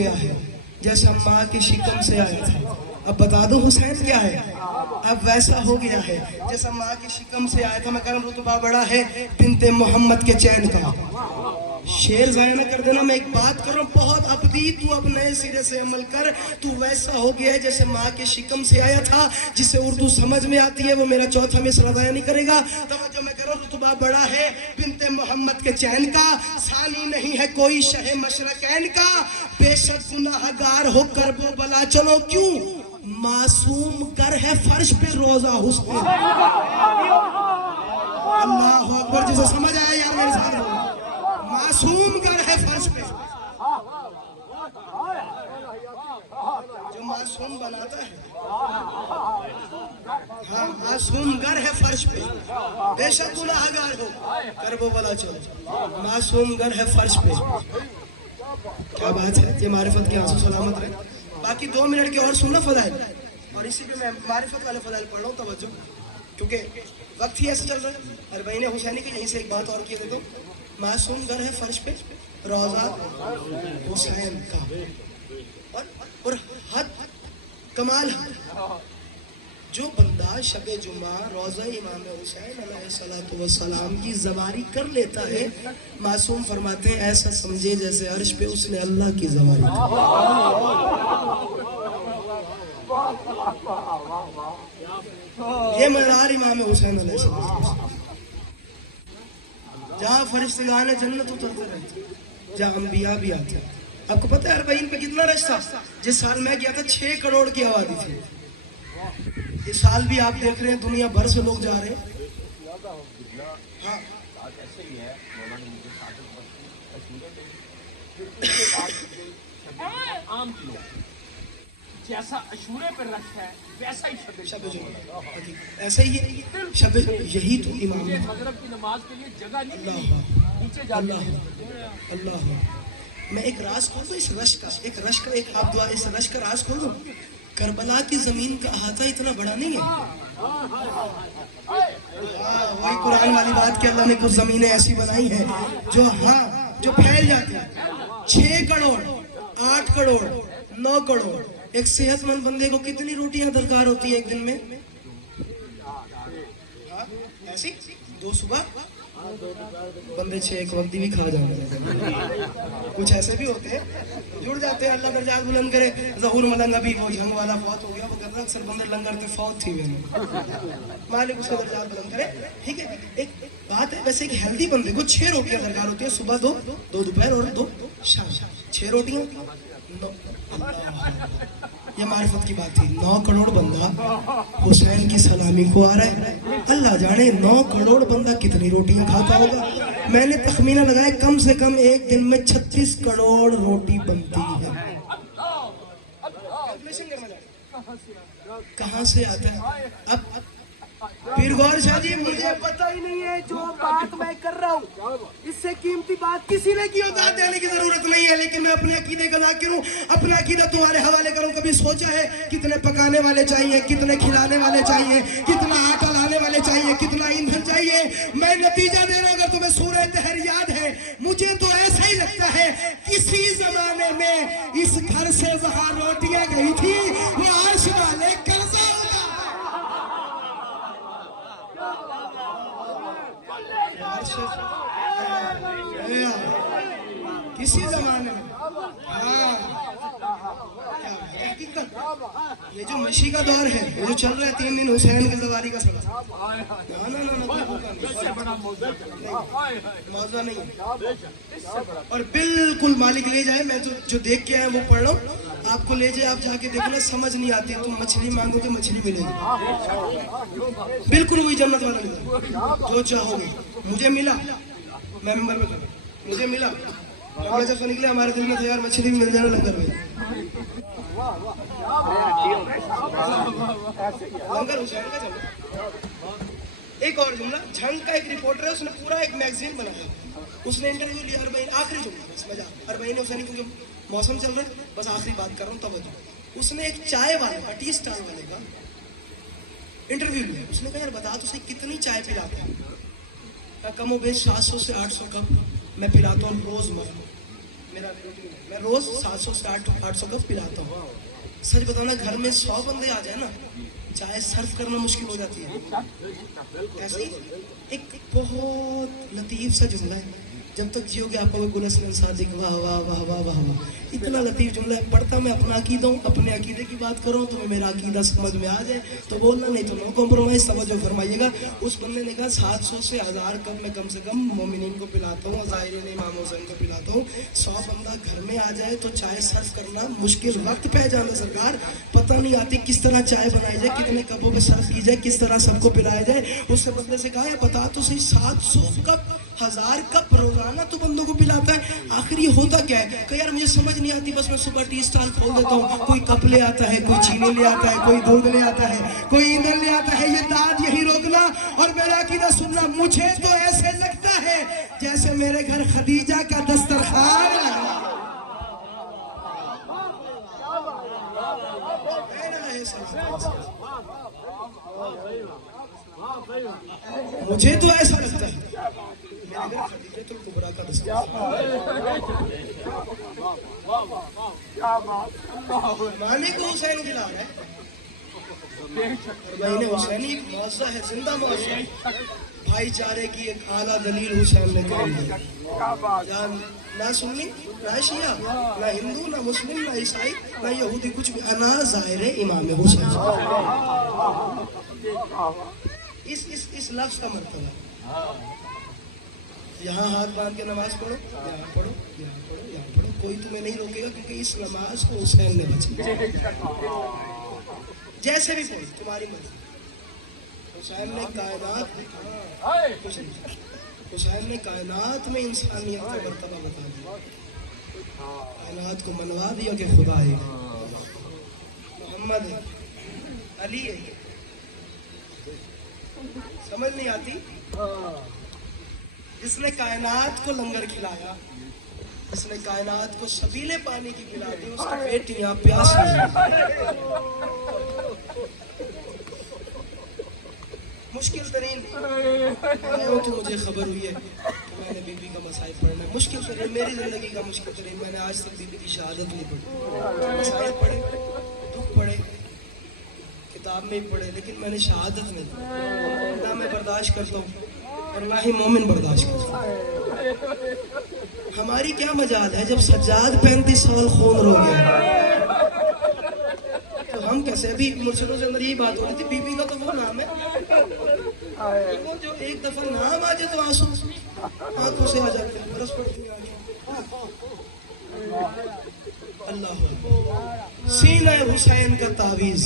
گیا ہے جیسا ماں کی شکم سے آیا تھا. اب بتا دو حسین کیا ہے؟ اب ویسا ہو گیا ہے جیسا ماں کی شکم سے آیا تھا. میں کہہ رہا ہوں رتبہ بڑا ہے بنت محمد کے چین کا. شیر ضائع نہ کر دینا. میں ایک بات کر رہا ہوں بہت ابدی. تو اب نئے سرے سے عمل کر. تو ویسا ہو گیا ہے جیسے ماں کے شکم سے آیا تھا. جسے اردو سمجھ میں آتی ہے وہ میرا چوتھا مصرع ضائع نہیں کرے گا. توجہ میں کر رہا ہوں رتبہ بڑا ہے بنت محمد کے چین کا. ثانی نہیں ہے کوئی شہ مشرقین کا. بے شک گناہ گار ہو کر وہ بلا چلو کیوں معصوم گر ہے فرش پہ روزہ حسن. اللہ اکبر. جسے سمجھ آیا یار میرے ساتھ بولو. معصوم گر ہے فرش پہ. جو معصوم بناتا ہے ہاں معصوم گر ہے فرش پہ. بے شک گناہ گار ہو کر وہ بلا چلو معصوم گر ہے فرش پہ. کیا بات ہے. یہ معرفت کی آنسو سلامت رہے. باقی 2 منٹ کے اور سننا فضائل. اور اسی پہ میں معرفت والے فضائل پڑھ رہا ہوں. توجہ کیونکہ وقت ہی ایسا چل رہا ہے. اربعین حسینی کی یہیں سے ایک بات اور کیے دیتا ہوں. معصوم گر ہے فرش پہ روضہ حسین کا. اور حد کمال ہے جو بندہ شب جمعہ روضہ امام حسین علیہ الصلوۃ والسلام کی زواری کر لیتا ہے. معصوم فرماتے ہیں ایسا سمجھے جیسے عرش پہ اس نے اللہ کی زواری کی. یہ معیار امام حسین علیہ السلام. جہاں فرشتگان جنت اترتے رہتے جہاں انبیاء بھی آتے ہیں. آپ کو پتہ ہے اربعین پہ کتنا رش تھا؟ جس سال میں گیا تھا 6 کروڑ کی آبادی تھی. اس سال بھی آپ دیکھ رہے ہیں دنیا بھر سے لوگ جا رہے ہیں. ہاں عام لوگ جیسا عاشورے پر رش ہے ویسا ہی شب جمعہ ایسا ہی ہے. شب یہی تو امام مغرب کی نماز کے لیے جگہ نہیں اللہ نیچے جاتے اللہ اللہ. میں ایک راز کھول دوں اس رش کا. ایک آپ دعا اس رش کا راز کھول دوں. کربلا کی زمین کا احاطہ اتنا بڑا نہیں ہے. وہی قرآن والی بات کہ اللہ نے کچھ زمینیں ایسی بنائی ہیں جو پھیل جاتی ہیں. 6 کروڑ 8 کروڑ 9 کروڑ. ایک صحت مند بندے کو کتنی روٹیاں درکار ہوتی ہیں ایک دن میں؟ ایسی 2 صبح بندے 6 ایک وقت بھی کھا جاتے. کچھ ایسے بھی ہوتے ہیں جڑ جاتے ہیں. اللہ درجات بلند کرے. ظہور ملنگ ابھی وہ جنگ والا فوت ہو گیا. وہ کہتا ہے اکثر بندے لنگر کے فوت تھی مالک اس کا درجات بلند کرے. ٹھیک ہے. ایک بات ہے ویسے کہ ہیلدی بندے کو 6 روٹیاں درکار ہوتی ہیں. صبح 2 دوپہر اور 2 شام. 6 روٹیاں. یہ معرفت کی بات تھی. 9 کروڑ بندہ حسین کی سلامی کو آ رہا ہے. اللہ جانے 9 کروڑ بندہ کتنی روٹیاں کھاتا ہوگا. میں نے تخمینہ لگایا کم سے کم ایک دن میں 36 کروڑ روٹی بنتی ہے. کہاں سے آتا ہے؟ اب پیر غور شاہ جی مجھے پتہ ہی نہیں ہے جو بات میں کر رہا ہوں اس سے قیمتی بات کسی نے کی ہوتا دینے کی ضرورت نہیں ہے. لیکن میں اپنے عقیدے کا ذاکر ہوں. اپنا عقیدہ تمہارے حوالے کروں. کبھی سوچا ہے کتنے پکانے والے چاہیے, کتنے کھلانے والے چاہیے, کتنا آٹا لانے والے چاہیے, کتنا ایندھن چاہیے؟ میں نتیجہ دے رہا ہوں. اگر تمہیں سورہ طہر یاد ہے مجھے تو ایسا ہی لگتا ہے کسی زمانے میں اس گھر سے وہاں روٹیاں گئی تھی وہ عرش والے قرضہ کسی زمانے میں. ہاں یہ جو مشی کا دور ہے یہ جو چل رہا ہے 3 دن حسین کی زواری کا سبب موضوع نہیں. اور بالکل مالک لے جائے. میں جو دیکھ کے آیا وہ پڑھ رہا ہوں. آپ کو لے جائے آپ جا کے دیکھنا سمجھ نہیں آتی. تم مچھلی مانگو گے مچھلی ملے گی. بالکل وہی جنت والا ملا جو چاہو گے. مجھے ملا. میں ممبر میں کروں. مجھے ملا. جب سے نکلے ہمارے دل میں تھا یار مچھلی بھی مل جانا لنگر میں. لنگر حسین کا جملہ. ایک اور جملہ. جھنگ کا ایک رپورٹر ہے اس نے پورا ایک میگزین بنایا. اس نے انٹرویو لیا اربعین. آخری جملہ بس مزہ. اربعین حسینی کیونکہ موسم چل رہا ہے بس آخری بات کر رہا ہوں. توجہ. اس نے ایک چائے والے کا ٹی اسٹال والے کا انٹرویو لیا. اس نے کہا یار بتا تو صحیح کتنی چائے پلاتا ہے؟ کم و بیش 700 سے 800 کپ میں پلاتا ہوں روز مرہ. मेरा रूटीन है, मैं रोज 700 से 800 कप पिलाता हूँ। सच बताना, घर में 100 बंदे आ जाए ना, चाय सर्व करना मुश्किल हो जाती है। ऐसे ही एक बहुत लतीफ सा जुमला है, जब तक जियोगे आपको कोई गुलशन सादिक, वाह वाह वाह वाह वाह वाह, इतना लतीफ जुमला है। पढ़ता मैं अपना अकीदा हूँ, अपने अकीदे की बात करूँ, तुम्हें मेरा अकीदा समझ में आ जाए तो बोलना, नहीं तो नो कॉम्प्रोमाइज, समझो फरमाइएगा। उस बंदे ने कहा 700 से 1000 कप मैं कम से कम मोमिनीन को पिलाता हूँ, ज़ाहिरीन इमाम हुसैन को पिलाता हूँ। 100 बंदा घर में आ जाए तो चाय सर्व करना मुश्किल, वक्त पे जाना सरकार, पता नहीं आती किस तरह चाय बनाई जाए, कितने कपों पे सर्व की जाए, किस तरह सबको पिलाया जाए। उससे बंदे से कहा, बता तो सही, 700 कप 1000 कप रोजाना तो बंदों को पिलाता है, आखिर ये होता क्या है? कि यार मुझे समझ नहीं आती, बस मैं सुबह टी स्टॉल खोल देता हूँ, कोई कप ले आता है, कोई चीनी ले आता है, कोई दूध ले आता है, कोई ईंधन ले आता है, ये दाद यही रोकना और मेरा अकीदा सुनना। मुझे तो ऐसे लगता है जैसे मेरे घर खदीजा का दस्तरखान है। मुझे तो ऐसा लगता है खदीजतुल कुबरा का मालिक हुसैन दिला रहा है, मैंने हुसैनी एक मौज़ा है, जिंदा मौज़ा है, भाईचारे की एक आला दलील हुसैन ने जान, ना सुन्नी ना शिया ना हिंदू ना मुस्लिम ना ईसाई ना यहूदी, कुछ भी, अना ज़ाहिर इमाम हुसैन। इस लफ्ज का मतलब यहाँ हाथ बांध के नमाज पढ़ो, यहाँ पढ़ो, यहाँ पढ़ो, यहाँ पढ़ो, कोई तुम्हें नहीं रोकेगा, क्योंकि इस नमाज को हुसैन ने बचाया। जैसे भी पढ़ो, तुम्हारी मर्जी। हुसैन ने कायनात हुसैन ने कायनात में इंसानियत का मर्तबा बता दिया, कायनात को मनवा दिया कि खुदा है, मोहम्मद है, अली है। समझ नहीं आती? जिसने कायनात को लंगर खिलाया, जिसने कायनात को सबीले पानी की पिला दी, उसकी बेटियां प्यास मुश्किल तरीन तो मुझे खबर हुई है कि मैंने बीबी का मसाइब पढ़ना है। मुश्किल तरीन मेरी जिंदगी का मुश्किल तरीन, मैंने आज तक बीबी की शहादत नहीं पढ़ी। मसाइब पढ़े, दुख पढ़े, किताब में ही पढ़े, लेकिन मैंने शहादत नहीं पढ़ी। ना मैं बर्दाश्त करता हूँ और ना ही मोमिन बर्दाश्त करता है। हमारी क्या मजाल है, जब सज्जाद 35 साल खून रो गया तो हम कैसे? अभी मुर्शिदों से अंदर यही बात हो रही थी, बीबी का तो वो नाम है, वो जो एक दफा नाम आ जाए तो आंसू आंखों से आ जाते हैं, बरस पड़ती है। अल्लाह, सीना हुसैन का तावीज।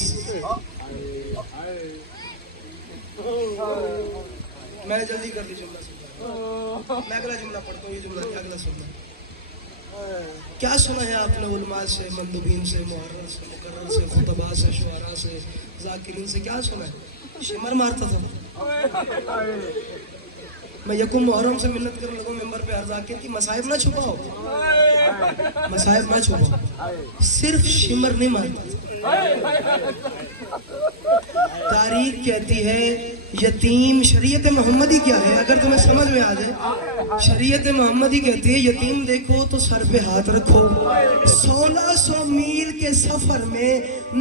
मैं जल्दी कर दी जुमला सुनता, मैं अगला जुमला पढ़ता हूँ, ये जुमला नहीं, अगला सुनना। क्या सुना है आपने उलमा से, मंदुबीन से, मुहर्रर से, मुकर्रर से, खुतबा से, शुआरा से, जाकिरीन से? क्या सुना है? शिमर मारता था मैं, यकुम मुहर्रम से मिन्नत करने लगूं मेंबर पे हर जाकिर की, मसाइब ना छुपाओ, मसाइब ना छुपाओ, सिर्फ शिमर नहीं मारता। तारीख कहती है यतीम, शरीयत मोहम्मदी क्या है अगर तुम्हें समझ में आ जाए, शरीयत मोहम्मदी कहती है यतीम देखो तो सर पे हाथ रखो। 1600 मील के सफर में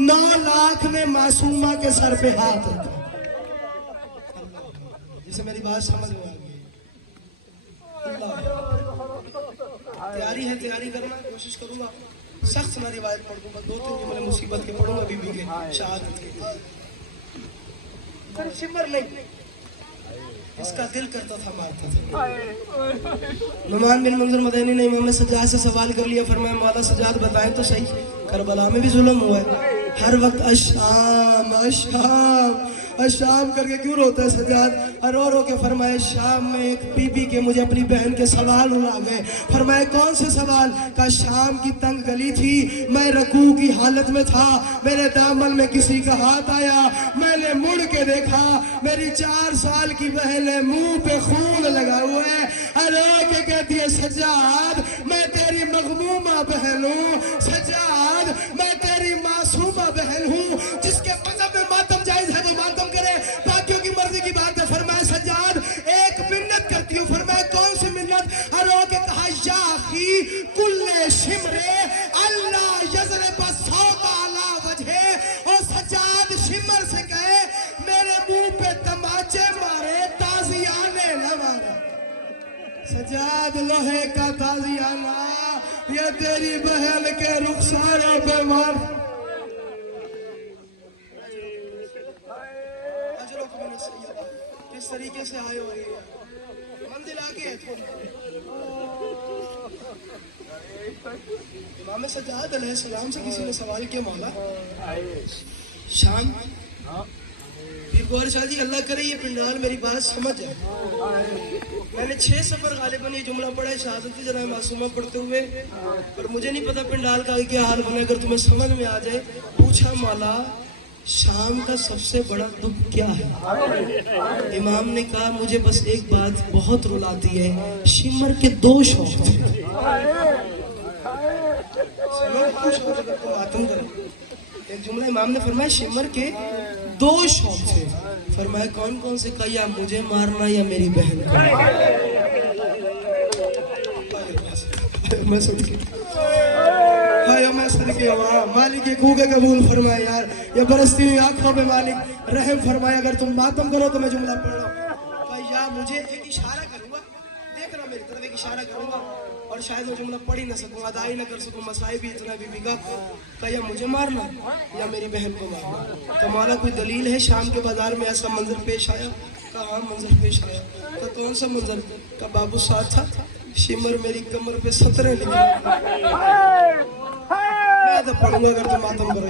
9 लाख में मासूमा के सर पे हाथ रखो। जिसे मेरी बात समझ में आ गई, तैयारी है, तैयारी करना, कोशिश करूंगा, सख्त मैं रिवायत पढ़ दूंगा, 2-3 जुमले मुसीबत के पढ़ूंगा बीबी के, शहादत के। शिमर नहीं, इसका दिल करता था मारता था। नुमान बिन मुंज़िर मदनी ने इमाम सज्जाद से सवाल कर लिया, फरमाया मौला सज्जाद बताएं तो सही, करबला में भी जुल्म हुआ है, हर वक्त अशाम अशाम अशाम करके क्यों रोता है सज्जाद? रो रो के फरमाए शाम में एक बीबी के मुझे अपनी बहन के सवाल उड़ा गए। फरमाए कौन से सवाल? का शाम की तंग गली थी, मैं रकू की हालत में था, मेरे दामन में किसी का हाथ आया, मैंने मुड़ के देखा, मेरी 4 साल की बहन है, मुंह पे खून लगा हुआ है। अरे के कहती है सज्जाद मैं तेरी मगमूमा बहन हूँ, सज्जाद मैं तेरी मासूमा बहन हूँ, जिसके मज़हब में मातम जायज है वो मातम करे, बाकियों की मर्जी की बात है। फरमाया सज्जाद एक मिन्नत करती हूँ। फरमाया कौन सी मिन्नत? अरे के कहा याखी कुल्ले सजाद लोहे का ताजियाना, ये तेरी बहन के रुखसारों पे मार। किस तरीके से आए हो, मंदिर आगे है थोड़ी। इमाम सज्जाद अलैहिस्सलाम से किसी ने सवाल किया, मौला शाम फिर गौर शाह जी अल्लाह करे ये पिंडाल मेरी बात समझ जाए। मैंने 6 सफर गालिबन ये जुमला पढ़ा है शहादत जनाब मासूमा पढ़ते हुए, और मुझे नहीं पता पिंडाल का क्या हाल बना। अगर तुम्हें समझ में आ जाए, पूछा मौला शाम का सबसे बड़ा दुख क्या है? इमाम ने कहा मुझे बस एक बात बहुत रुलाती है, शिमर के 2 शौक थे। एक जुमला इमाम ने फरमाया शिमर के 2 शौक थे। फरमाया कौन कौन से? कहा या मुझे मारना या मेरी बहन को। मैं सदके हुआ मालिक के कूके कबूल फरमाए। यार ये बरसती हुई आंखों पे मालिक रहम फरमाए। अगर तुम मातम करो तो मैं जुमला पढ़ रहा हूँ। या मुझे एक इशारा करूंगा, देखना मेरी तरफ, एक इशारा करूंगा और शायद वो जुमला पढ़ ही ना सकूं, अदा ही ना कर सकूं। मसाई भी इतना बीबी का या मुझे मारना या मेरी बहन को मारना। तो मौला कोई दलील है? शाम के बाजार में ऐसा मंजर पेश आया? कहा हाँ मंजर पेश आया। तो कौन सा मंजर? का बाबू साथ था, शिमर मेरी कमर पे 17 लिखे। मैं तो पढ़ूंगा अगर तुम मातम करो।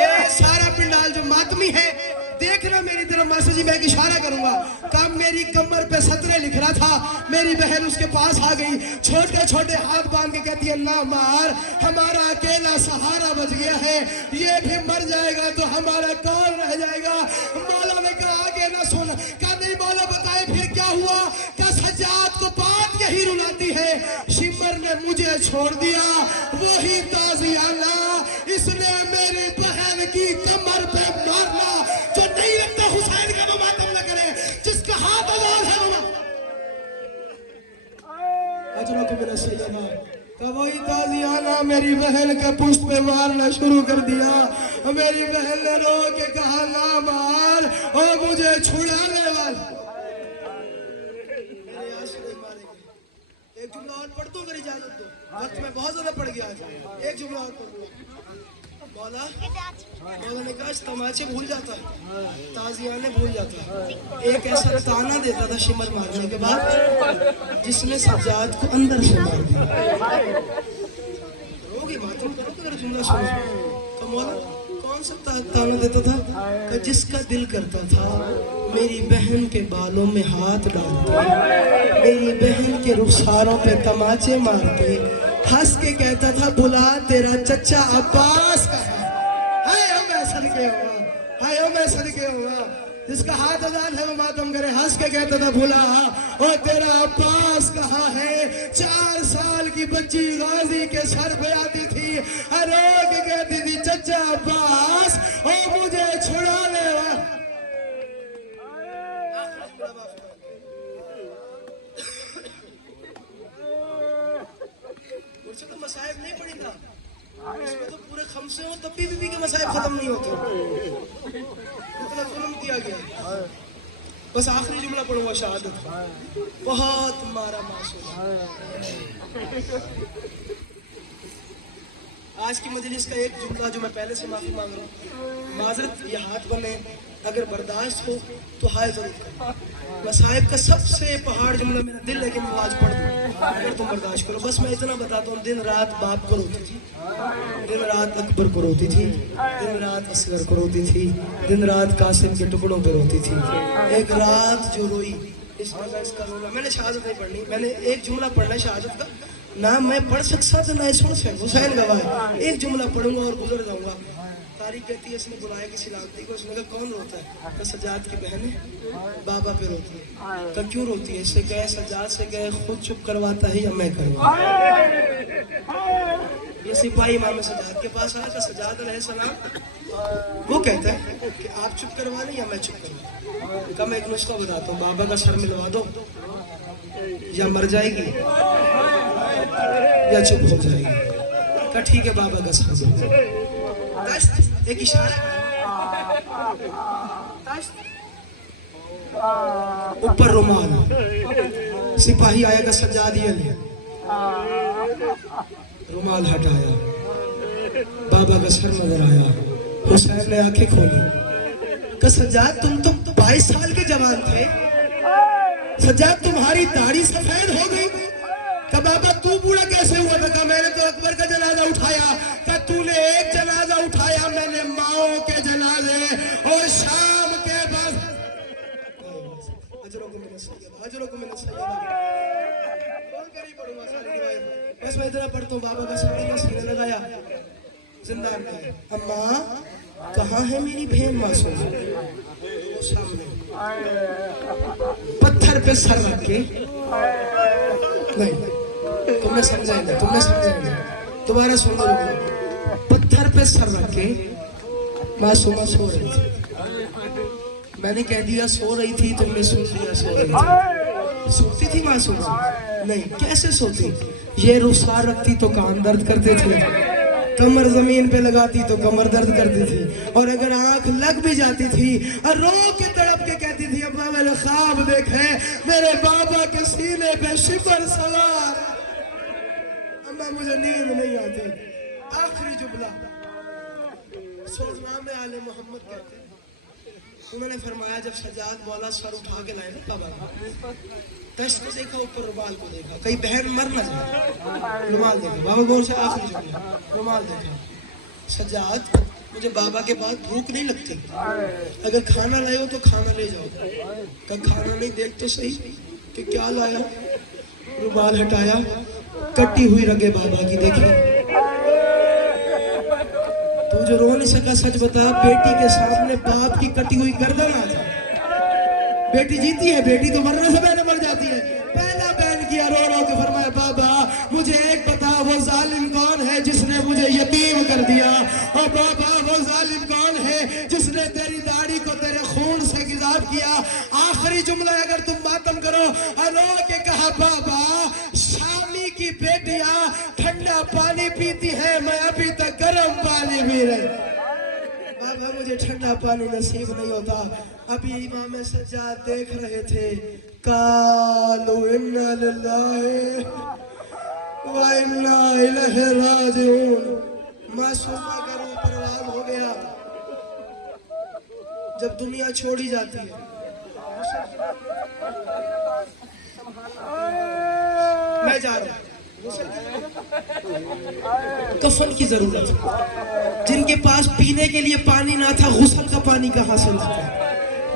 ये सारा पिंडाल जो मातमी है, देखना मेरी तरफ मास्टर जी, मैं एक इशारा करूंगा। कब मेरी कमर पे 17 लिख रहा था, मेरी बहन उसके पास आ गई, छोटे छोटे हाथ बांध के कहती है ना मार, हमारा अकेला सहारा बच गया है, ये भी मर जाएगा तो हमारा कौन रह जाएगा? मौला ने कहा आगे ना सुन। कहा नहीं मौला बताए फिर क्या हुआ? क्या सज्जाद को बात यही रुलाती है, शिमर ने मुझे छोड़ दिया, वही ताजियाना, इसने मेरी बहन की कमर पे मारना। जो नहीं लगता हुसैन का वो मातम न करे, जिसका हाथ आजाद है वो तो वही ताजियाना मेरी बहन के पुष्ट पे मारना शुरू कर दिया। मेरी बहन ने रो के कहा ना मार, और मुझे छुड़ाने वाला। एक जुमला और पढ़ दो अगर इजाजत दो, वक्त में बहुत ज्यादा पड़ गया आज। एक जुमला और पढ़ दो। मौला ने कहा तमाचे भूल जाता है, ताजियाने भूल जाता है। एक ऐसा ताना देता था शिमर मारने के बाद जिसने सज्जाद को अंदर से मार दिया। रोगी मातम करो तो अगर जुमला सुनो। तो मौला कौन सा ताना देता था? कि जिसका दिल करता था मेरी बहन के बालों में हाथ डालते, मेरी बहन के रुखसारों पे तमाचे मारते, हंस के कहता था बुला तेरा चचा अब्बास का है। हाय मैं सदके हुआ, हाय मैं सदके हुआ। जिसका हाथ आजाद है वो मातम करे, हंस के कहता था बुला और तेरा अब्बास कहाँ है? 4 साल की बच्ची गाजी के सर पे आती थी, रोक के कहती थी चचा अब्बास और मुझे छुड़ाने वाला। तो मसाइब नहीं पड़ी था, इसमें तो पूरे खमसे हो तब भी बीबी के मसाइब खत्म नहीं होते, इतना जुल्म किया गया। बस आखिरी जुमला पढ़ूंगा शहादत। बहुत मारा मासूम। आज की मजलिस का एक जुमला जो मैं पहले से माफी मांग रहा हूँ, माजरत ये हाथ बने, अगर बर्दाश्त हो तो हाय जरूर कर। मसाइब का सबसे पहाड़ जुमला मेरा दिल है कि मैं आज पढ़ दूँ, अगर तुम बर्दाश्त करो। बस मैं इतना बताता हूँ, दिन रात बाप को रोती थी, दिन रात अकबर को रोती थी, दिन रात असगर को रोती थी, दिन रात कासिम के टुकड़ों पे रोती थी। एक रात जो रोई इसका रोना। मैंने शहादत नहीं पढ़नी, मैंने एक जुमला पढ़ना है शहादत का, ना मैं पढ़ सकता था ना सुन सकता। हुसैन गवाह, एक जुमला पढ़ूंगा और गुजर जाऊंगा। तारीख कहती है इसने बुलाया किसी लालती को, उसने कहा कौन रोता है? तो सज्जाद की बहन है, बाबा पे रोती है। तो क्यों रोती है? इससे कहे सज्जाद से कहे खुद चुप करवाता है या मैं करवाता? ये सिपाही इमाम सज्जाद के पास आया, सज्जाद अलैहिस्सलाम वो कहता है कि आप चुप करवा लें या मैं चुप करवा। कहा मैं एक नुस्खा बताता हूँ, बाबा का सर मिलवा दो, या मर जाएगी या चुप हो जाएगी। कहा ठीक है बाबा का सर। एक इशारा اوپر رومال. سپاہی آیا کہ سجاد یہ لے, رومال ہٹایا, بابا کا سر نظر آیا. حسین نے آنکھیں کھولی کہ سجاد تم تو 22 سال کے جوان تھے, سجاد تمہاری داڑھی سفید ہو گئی. کہ بابا تو بوڑھا کیسے ہوا تھا؟ کہ میں نے تو اکبر کا جنازہ اٹھایا. کہ تو نے ایک جنازہ اٹھایا, میں نے ماؤں کے جنازے اور شام کے بعد اجروں کو میں نے سیدہ کون کری پڑھوں گا ساری روایت. بس میں اتنا پڑھتا ہوں. بابا کا سینے لگایا, زندان میں. اماں کہاں ہے میری بہن معصوم؟ سامنے. پتھر پہ سر رکھ کے, نہیں تم نے سمجھا نہیں, دوبارہ سن لو. پتھر پہ سر رکھ کے معصومہ سو رہی تھی. میں نے کہہ دیا سو رہی تھی, تم نے سن لیا سو رہی تھی. سوتی تھی معصومہ؟ نہیں. کیسے سوتی؟ یہ رخسار رکھتی تو کان درد کرتے تھے, کمر زمین پہ لگاتی تو کمر درد کرتی تھی, اور اگر آنکھ لگ بھی جاتی تھی اور رو کے تڑپ کے کہتی تھی ابا میں نے خواب دیکھے میرے بابا کے سینے پہ شپر سوار, اما مجھے نیند نہیں آتی. آخری جملہ سوزنامے آل محمد کہتے ہیں. انہوں نے فرمایا جب سجاد مولا سر اٹھا کے لائے نا بابا کا, دشت کو دیکھا, اوپر رومال کو دیکھا, کئی بہن مر نہ جائے, رومال دیکھا. بابا غور سے آخری جملہ, رومال دیکھا. سجاد مجھے بابا کے بعد بھوک نہیں لگتی, اگر کھانا لائے ہو تو کھانا لے جاؤ. کہ کھانا نہیں, دیکھ تو صحیح کہ کیا لایا. رومال ہٹایا, کٹی ہوئی رگے بابا کی دیکھی. تو جو رو نہیں سکا سچ بتا, بیٹی کے سامنے باپ کی کٹی ہوئی گردن آ جائے. بیٹی جیتی ہے, بیٹی تو مرنے سے پہلے مر جاتی ہے. پہلا بین کیا رو رو کے فرمایا بابا مجھے ایک بتا, وہ ظالم کون ہے جس نے مجھے یتیم کر دیا؟ اور بابا وہ ظالم کون ہے جس نے تیری داڑھی کو تیرے خون سے گزاف کیا؟ آخری جملہ اگر تم ماتم کرو, رو کے کہا بابا شامی کی بیٹیاں ٹھنڈا پانی پیتی ہے, میں ابھی تک گرم پانی پی رہی. بابا مجھے ٹھنڈا پانی نصیب نہیں ہوتا. ابھی امام سجاد دیکھ رہے تھے. قالوا انا للہ و انا الیہ راجعون. معصومہ کا روح پرواز ہو گیا. جب دنیا چھوڑی جاتی ہے, میں جا رہا ہوں, کفن کی ضرورت. جن کے پاس پینے کے لیے پانی نہ تھا, غسل کا پانی کہاں سے لاتا؟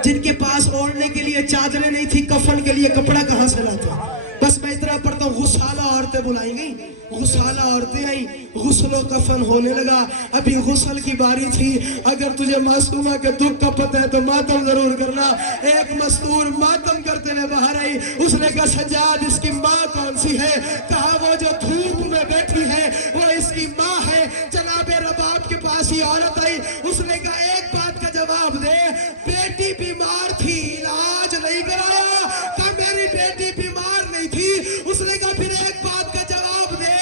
جن کے پاس اوڑھنے کے لیے چادریں نہیں تھی, کفن کے لیے کپڑا کہاں سے لاتا؟ بس میں اتنا پڑھتا ہوں, غسالہ عورتیں بلائی گئی, غسالہ عورتیں آئی, غسل و کفن ہونے لگا. ابھی غسل کی باری تھی. اگر تجھے معصومہ کے دکھ کا پتہ ہے تو ماتم ضرور کرنا. ایک مستور ماتم کرتے ہوئے باہر آئی. اس نے کہا سجاد اس کی ماں کون سی ہے؟ کہا وہ جو دھوپ میں بیٹھی ہے وہ اس کی ماں ہے. جناب رباب کے پاس ہی عورت آئی. اس نے کہا ایک بات کا جواب دے, بیٹی بیمار تھی علاج نہیں کرایا؟ کہا میری بیٹی بیمار نہیں تھی. اس نے کہا پھر ایک بات کا جواب دے,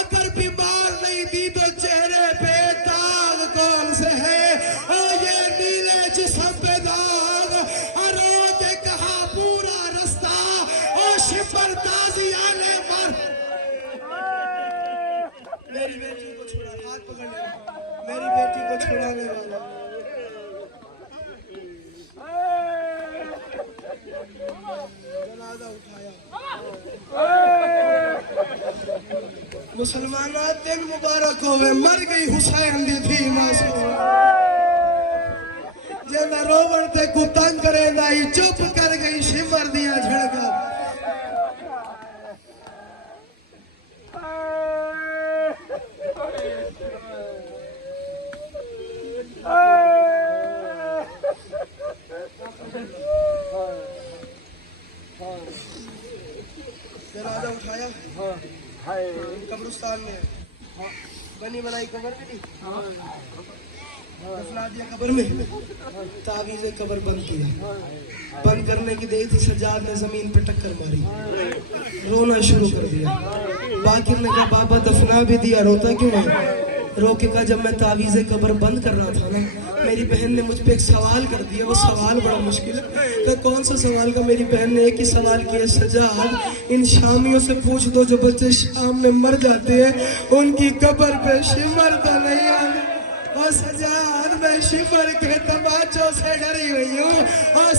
اگر بیمار نہیں تھی تو چہرے پہ داغ کون سے ہے؟ اور یہ نیلے جسم پہ داغ. ارو کے کہا پورا رستہ اور شفر تازیاں نے مر. میری بیٹی کو چھوڑا, ہاتھ پکڑنے والا, میری بیٹی کو چھوڑانے والا. جنازہ اٹھایا. مسلمانہ دن مبارک ہوئے, مر گئی حسین دی تھی معصوم. جے میں روبن تے کو تنگ کرے دائی, چپ کر گئی شمر دیا جھڑکا. جنازہ اٹھایا, قبرستان میں بنی بنائی قبر میں نہیں, دفنا دیا قبر میں, تعویذ قبر بند کیا. بند کرنے کی دیر تھی, سجاد نے زمین پہ ٹکر ماری, رونا شروع کر دیا. باقر نے کہا بابا دفنا بھی دیا, روتا کیوں ہے؟ رو کے کہا جب میں تعویذ قبر بند کر رہا تھا نا میری بہن نے مجھ پہ ایک سوال کر دیا. وہ سوال بڑا مشکل ہے. تو کون سا سوال کا؟ میری بہن نے ایک ہی سوال کیا, سجاد ان شامیوں سے پوچھ دو جو بچے شام میں مر جاتے ہیں ان کی قبر پہ شمر تو نہیں آگا. اور سجاد میں شمر کے تماچوں سے ڈری ہوئی ہوں, اور